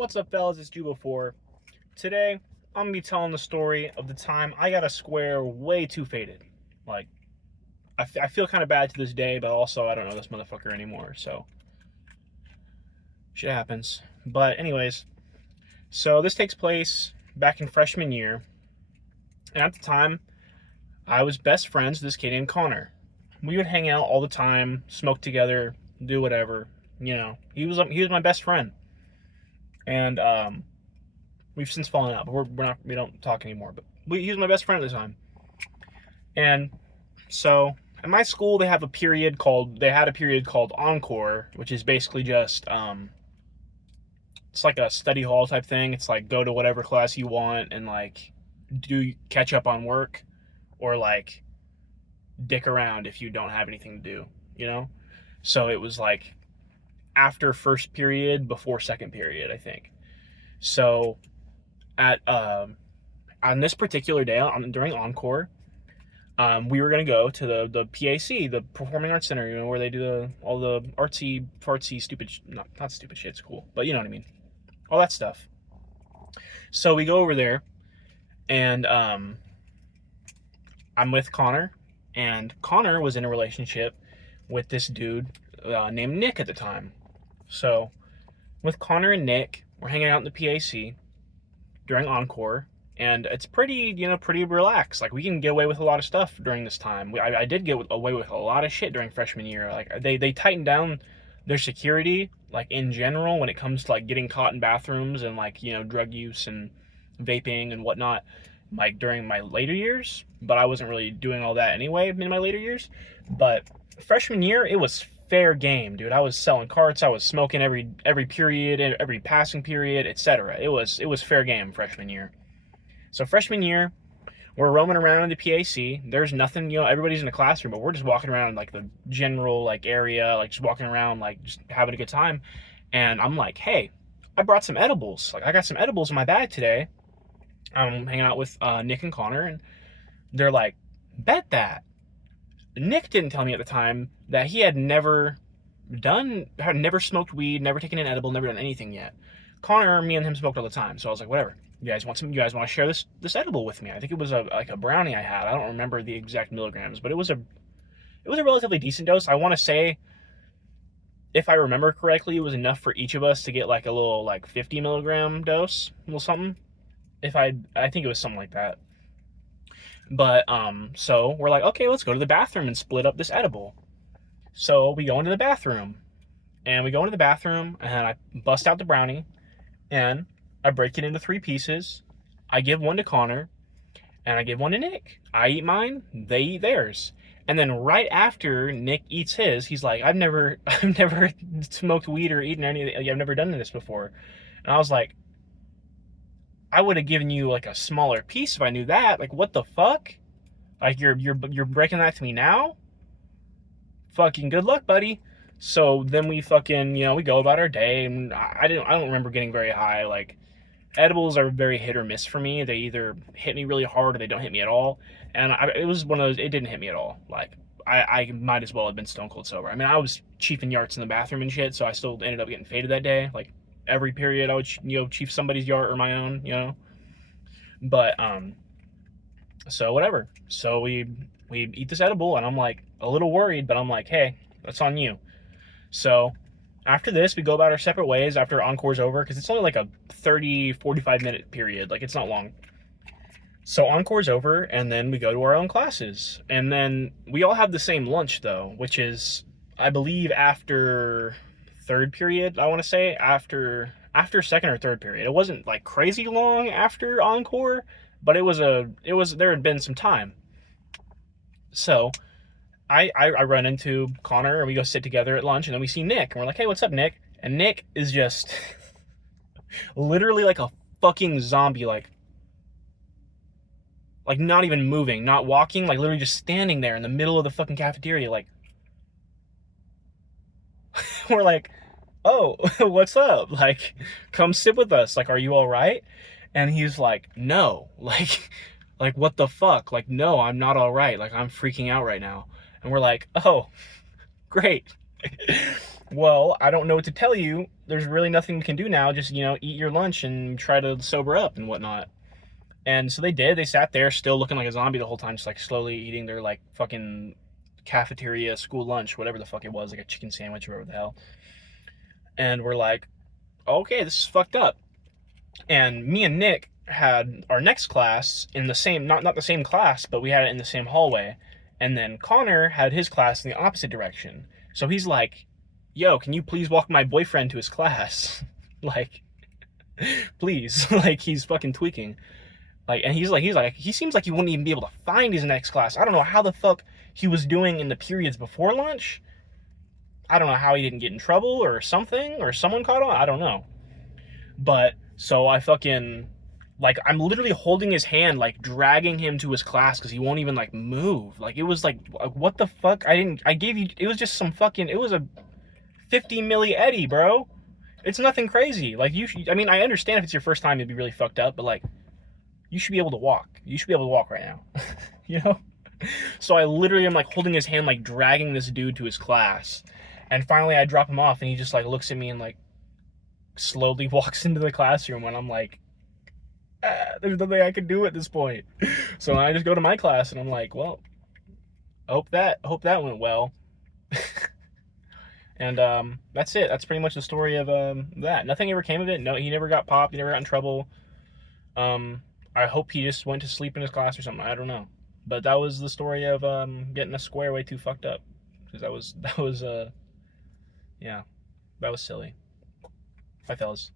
What's up, fellas? It's Ju4. Today, I'm gonna be telling the story of the time I got a square way too faded. Like, I feel kind of bad to this day, but also I don't know this motherfucker anymore, so shit happens. But anyways, so this takes place back in freshman year, and at the time, I was best friends with this kid named Connor. We would hang out all the time, smoke together, do whatever. He was my best friend, and we've since fallen out, but we don't talk anymore. But he was my best friend at the time. And so at my school they had a period called encore, which is basically just it's like a study hall type thing. It's like go to whatever class you want and like do catch up on work, or like dick around if you don't have anything to do. So it was like after first period, before second period, I think. So at on this particular day, during encore, we were gonna go to the PAC, the Performing Arts Center, where they do all the artsy fartsy stupid, not stupid shit. It's cool, but you know what I mean, all that stuff. So we go over there, and I'm with Connor, and Connor was in a relationship with this dude named Nick at the time. So with Connor and Nick, we're hanging out in the PAC during encore, and it's pretty relaxed. Like, we can get away with a lot of stuff during this time. I did get away with a lot of shit during freshman year. Like, they tightened down their security, like, in general, when it comes to like getting caught in bathrooms and like drug use and vaping and whatnot, like during my later years. But I wasn't really doing all that anyway in my later years. But freshman year, it was fair game, dude. I was selling carts, I was smoking every period, every passing period, etc. It was fair game freshman year. So freshman year, we're roaming around in the PAC. There's nothing, everybody's in the classroom, but we're just walking around like the general like area, like just walking around, like just having a good time. And I'm like, hey, I brought some edibles. Like, I got some edibles in my bag today. I'm hanging out with Nick and Connor, and they're like, bet that. Nick didn't tell me at the time that he had never smoked weed, never taken an edible, never done anything yet. Connor, me and him smoked all the time, so I was like, whatever. You guys want to share this edible with me? I think it was a brownie I had. I don't remember the exact milligrams, but it was a relatively decent dose. I want to say, if I remember correctly, it was enough for each of us to get like a little like 50 milligram dose, a little something. I think it was something like that. But so we're like, okay, let's go to the bathroom and split up this edible. So we go into the bathroom, and I bust out the brownie, and I break it into 3 pieces. I give one to Connor, and I give one to Nick. I eat mine, they eat theirs. And then right after Nick eats his, he's like, I've never smoked weed or eaten anything. I've never done this before. And I was like, I would have given you like a smaller piece if I knew that. Like, what the fuck? Like, you're breaking that to me now? Fucking good luck, buddy. So then we fucking, we go about our day, and I don't remember getting very high. Like, edibles are very hit or miss for me. They either hit me really hard or they don't hit me at all. And it was one of those, it didn't hit me at all. Like, I might as well have been stone cold sober. I mean, I was chiefing yarts in the bathroom and shit, so I still ended up getting faded that day. Like, every period I would, chief somebody's yard or my own. But, so whatever. So we eat this edible, and I'm like a little worried, but I'm like, hey, that's on you. So after this, we go about our separate ways after encore's over, because it's only like a 30-45 minute period. Like, it's not long. So encore's over, and then we go to our own classes. And then we all have the same lunch, though, which is, I believe, after third period, I want to say, after second or third period. It wasn't like crazy long after encore, but there had been some time. So I run into Connor, and we go sit together at lunch, and then we see Nick, and we're like, hey, what's up, Nick? And Nick is just literally like a fucking zombie, like not even moving, not walking, like literally just standing there in the middle of the fucking cafeteria, like. We're like, oh, what's up? Like, come sit with us. Like, are you all right? And he's like, no. Like, what the fuck? Like, no, I'm not all right. Like, I'm freaking out right now. And we're like, oh, great. Well, I don't know what to tell you. There's really nothing we can do now. Just, eat your lunch and try to sober up and whatnot. And so they did. They sat there still looking like a zombie the whole time, just like slowly eating their like fucking cafeteria school lunch, whatever the fuck it was, like a chicken sandwich or whatever the hell. And we're like, okay, this is fucked up. And me and Nick had our next class in the same, not the same class, but we had it in the same hallway. And then Connor had his class in the opposite direction. So he's like, yo, can you please walk my boyfriend to his class? Like, please. Like, he's fucking tweaking. Like, and he seems like he wouldn't even be able to find his next class. I don't know how the fuck he was doing in the periods before lunch. I don't know how he didn't get in trouble or something, or someone caught on. I don't know. But so I fucking, like, I'm literally holding his hand, like dragging him to his class because he won't even like move. Like, it was like, what the fuck? I gave you, it was just some fucking, it was a 50 milli Eddie, bro. It's nothing crazy. Like, I mean, I understand if it's your first time, it'd be really fucked up, but like, you should be able to walk. You should be able to walk right now. You know? So I literally am like holding his hand, like dragging this dude to his class. And finally I drop him off and he just like looks at me and like slowly walks into the classroom and I'm like, there's nothing I can do at this point. So I just go to my class and I'm like, well, hope that went well. And that's it. That's pretty much the story of that. Nothing ever came of it. No, he never got popped. He never got in trouble. I hope he just went to sleep in his class or something. I don't know. But that was the story of getting a square way too fucked up. Because that was yeah, that was silly. Bye, fellas.